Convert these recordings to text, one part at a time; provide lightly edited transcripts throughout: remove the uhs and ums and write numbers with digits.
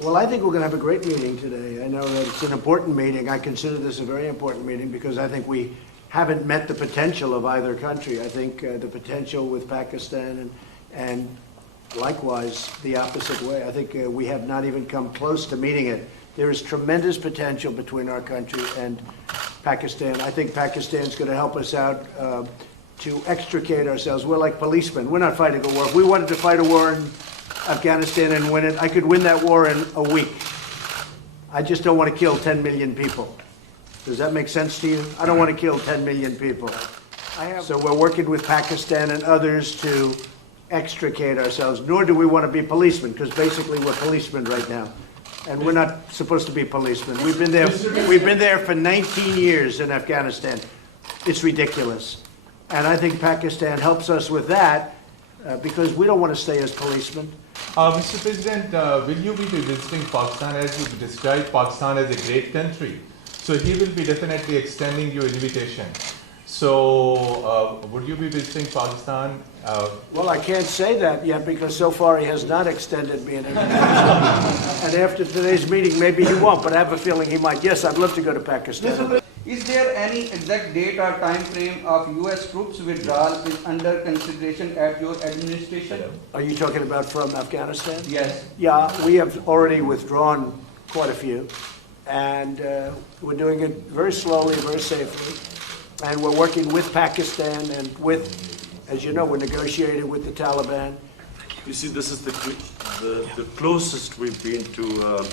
Well, I think we're going to have a great meeting today. I know that it's an important meeting. I consider this a very important meeting because I think we haven't met the potential of either country. I think the potential with Pakistan and likewise the opposite way. I think we have not even come close to meeting it. There is tremendous potential between our country and Pakistan. I think Pakistan's going to help us out to extricate ourselves. We're like policemen. We're not fighting a war. If we wanted to fight a war in Afghanistan and win it, I could win that war in a week. I just don't want to kill 10 million people. Does that make sense to you? I don't want to kill 10 million people. So we're working with Pakistan and others to extricate ourselves, nor do we want to be policemen, because basically we're policemen right now. And we're not supposed to be policemen. We've been there for 19 years in Afghanistan. It's ridiculous. And I think Pakistan helps us with that because we don't want to stay as policemen. Mr. President, will you be visiting Pakistan? As you described Pakistan as a great country, so he will be definitely extending you an invitation. So would you be visiting Pakistan? Well, I can't say that yet because so far he has not extended me an invitation. And after today's meeting, maybe he won't, but I have a feeling he might. Yes, I'd love to go to Pakistan. Is there any exact date or time frame of U.S. troops withdrawal is under consideration at your administration? Are you talking about from Afghanistan? Yes. Yeah, we have already withdrawn quite a few, and we're doing it very slowly, very safely. And we're working with Pakistan and with, as you know, we're negotiating with the Taliban. You see, this is the closest we've been to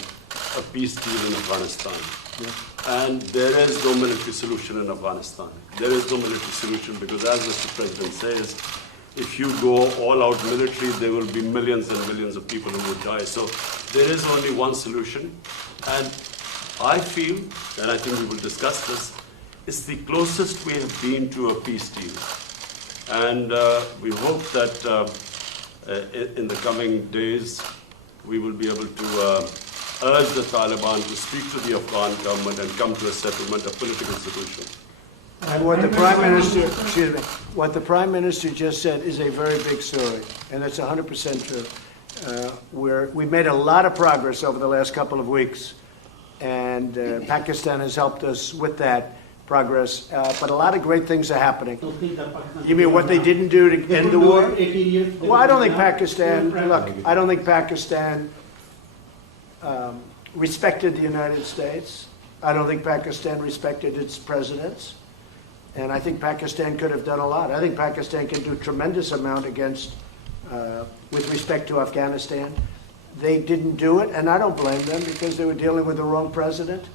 a peace deal in Afghanistan. Yeah. And there is no military solution in Afghanistan. There is no military solution because, as Mr. President says, if you go all out military, there will be millions and millions of people who would die. So there is only one solution. And I feel, and I think we will discuss this, it's the closest we have been to a peace deal. And we hope that in the coming days, we will be able to urge the Taliban to speak to the Afghan government and come to a settlement, a political solution. And what the Prime Minister, excuse me, what the Prime Minister just said is a very big story, and it's 100% true. We've made a lot of progress over the last couple of weeks, and Pakistan has helped us with that progress, but a lot of great things are happening. You mean what they didn't do to end the war? Well, I don't think Pakistan, look, I don't think Pakistan respected the United States. I don't think Pakistan respected its presidents. And I think Pakistan could have done a lot. I think Pakistan can do a tremendous amount against, with respect to Afghanistan. They didn't do it, and I don't blame them because they were dealing with the wrong president.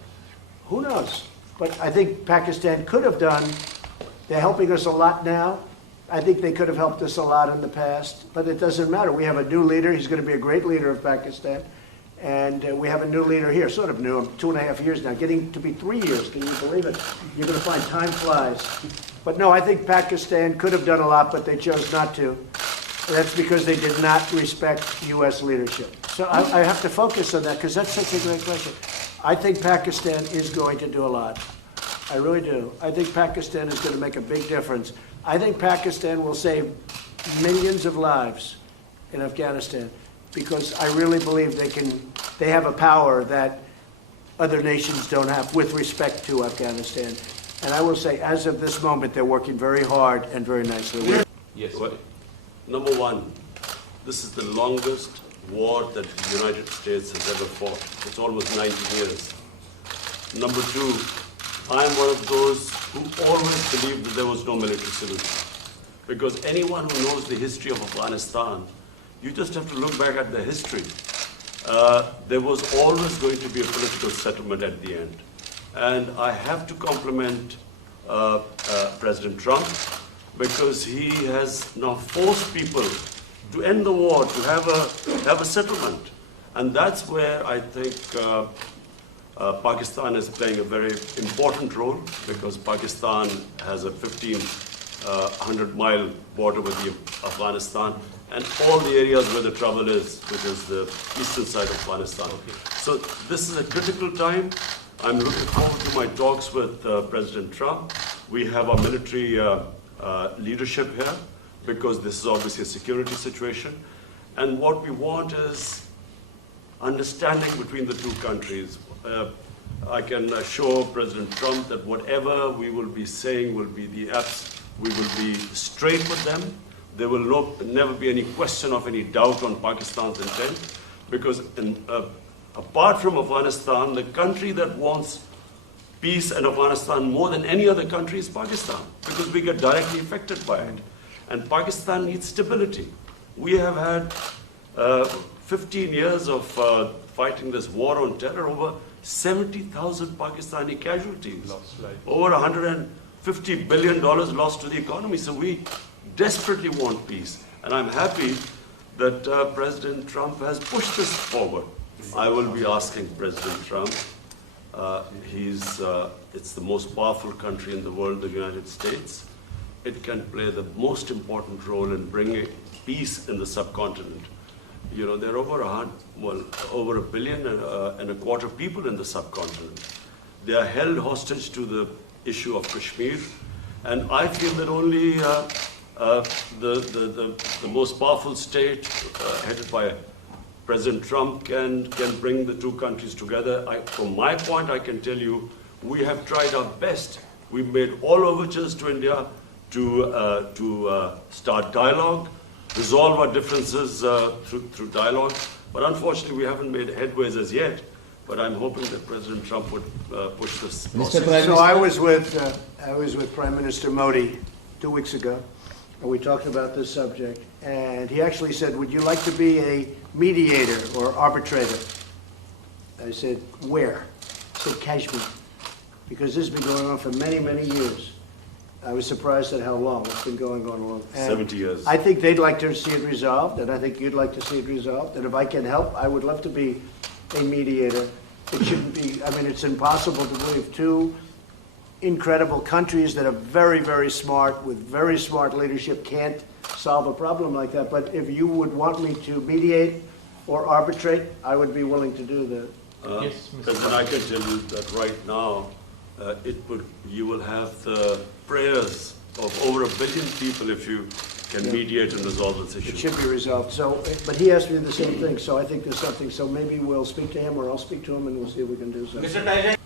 Who knows? But I think Pakistan could have done, they're helping us a lot now. I think they could have helped us a lot in the past, but it doesn't matter. We have a new leader. He's going to be a great leader of Pakistan. And we have a new leader here, sort of new, 2.5 years now, getting to be 3 years. Can you believe it? You're going to find time flies. But no, I think Pakistan could have done a lot, but they chose not to. That's because they did not respect U.S. leadership. So I have to focus on that because that's such a great question. I think Pakistan is going to do a lot. I really do. I think Pakistan is going to make a big difference. I think Pakistan will save millions of lives in Afghanistan because I really believe they have a power that other nations don't have with respect to Afghanistan. And I will say, as of this moment, they're working very hard and very nicely. Yes. Well, number one, this is the longest war that the United States has ever fought. It's almost 90 years. Number two, I am one of those who always believed that there was no military solution. Because anyone who knows the history of Afghanistan, you just have to look back at the history. There was always going to be a political settlement at the end. And I have to compliment President Trump because he has now forced people to end the war, to have a settlement. And that's where I think Pakistan is playing a very important role because Pakistan has a 1,500-mile border with Afghanistan and all the areas where the trouble is, which is the eastern side of Afghanistan. Okay. So this is a critical time. I'm looking forward to my talks with President Trump. We have our military leadership here because this is obviously a security situation. And what we want is understanding between the two countries. I can assure President Trump that whatever we will be saying will be we will be straight with them. There will never be any question of any doubt on Pakistan's intent, because apart from Afghanistan, the country that wants peace in Afghanistan more than any other country is Pakistan, because we get directly affected by it. And Pakistan needs stability. We have had 15 years of fighting this war on terror, over 70,000 Pakistani casualties, over $150 billion lost to the economy. So we desperately want peace. And I'm happy that President Trump has pushed this forward. I will be asking President Trump. It's the most powerful country in the world, the United States. It can play the most important role in bringing peace in the subcontinent. You know, there are over 1.25 billion people in the subcontinent. They are held hostage to the issue of Kashmir, and I feel that only the most powerful state, headed by President Trump, can bring the two countries together. From my point, I can tell you, we have tried our best. We've made all overtures to India to start dialogue, resolve our differences through dialogue. But unfortunately, we haven't made headways as yet. But I'm hoping that President Trump would push this process. So I was with Prime Minister Modi 2 weeks ago, and we talked about this subject. And he actually said, "Would you like to be a mediator or arbitrator?" I said, "Where?" He said, "Kashmir," because this has been going on for many, many years. I was surprised at how long it's been going on long. 70 years. I think they'd like to see it resolved, and I think you'd like to see it resolved. And if I can help, I would love to be a mediator. It shouldn't be, I mean, it's impossible to believe two incredible countries that are very, very smart, with very smart leadership, can't solve a problem like that. But if you would want me to mediate or arbitrate, I would be willing to do that. Yes, Mr. President, I can tell you that right now, you will have the prayers of over 1 billion people if you can mediate and resolve this issue. It should be resolved. So, but he asked me the same thing, so I think there's something. So maybe we'll speak to him, or I'll speak to him, and we'll see if we can do something. Mr. Tyson.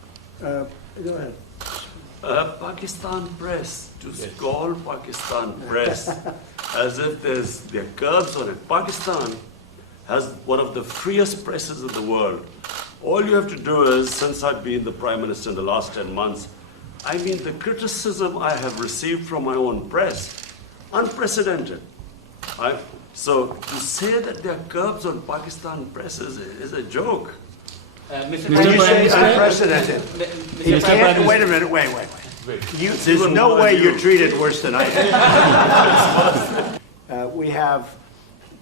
Go ahead. Pakistan press, to call Pakistan press as if there are curbs on it. Pakistan has one of the freest presses in the world. All you have to do is, since I've been the Prime Minister in the last 10 months, I mean, the criticism I have received from my own press, unprecedented. So to say that there are curbs on Pakistan press is a joke. When you say unprecedented, you can't, wait a minute, wait. There's no way you're treated worse than I am. We have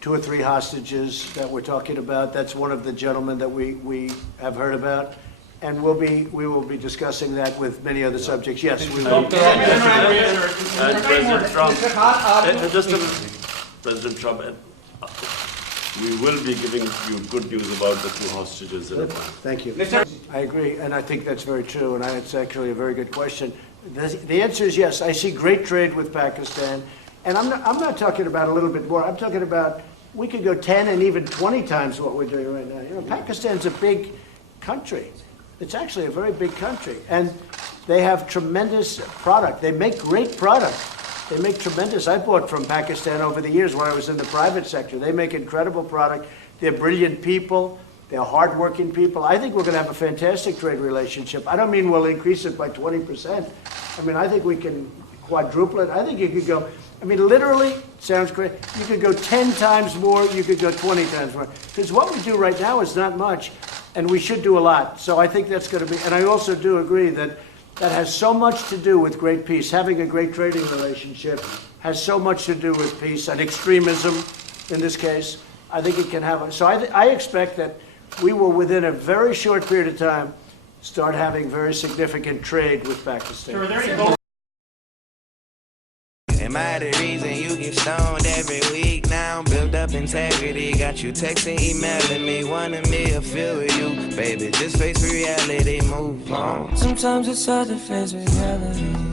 2 or 3 hostages that we're talking about. That's one of the gentlemen that we have heard about. And we will be discussing that with many other subjects. Yes, we will. And President Trump, just a minute, President Trump, we will be giving you good news about the 2 hostages in Iran. Thank you. I agree, and I think that's very true, and it's actually a very good question. The answer is yes. I see great trade with Pakistan, and I'm not talking about a little bit more. I'm talking about we could go 10 and even 20 times what we're doing right now. You know, Pakistan's a big country. It's actually a very big country, and they have tremendous product. They make great product. They make tremendous. I bought from Pakistan over the years when I was in the private sector. They make incredible product. They're brilliant people. They're hardworking people. I think we're going to have a fantastic trade relationship. I don't mean we'll increase it by 20%. I mean, I think we can quadruple it. I think you could go, I mean, literally, sounds great. You could go 10 times more. You could go 20 times more. Because what we do right now is not much. And we should do a lot. So I think that's going to be, and I also do agree that that has so much to do with great peace. Having a great trading relationship has so much to do with peace and extremism in this case. I think it can have, so I expect that we will, within a very short period of time, start having very significant trade with Pakistan. Sure, there you go. Am I the reason you get stoned every week now? Build up integrity, got you texting, emailing me, wanting me to feel with you. Baby, just face reality, move on. Sometimes it's hard to face reality.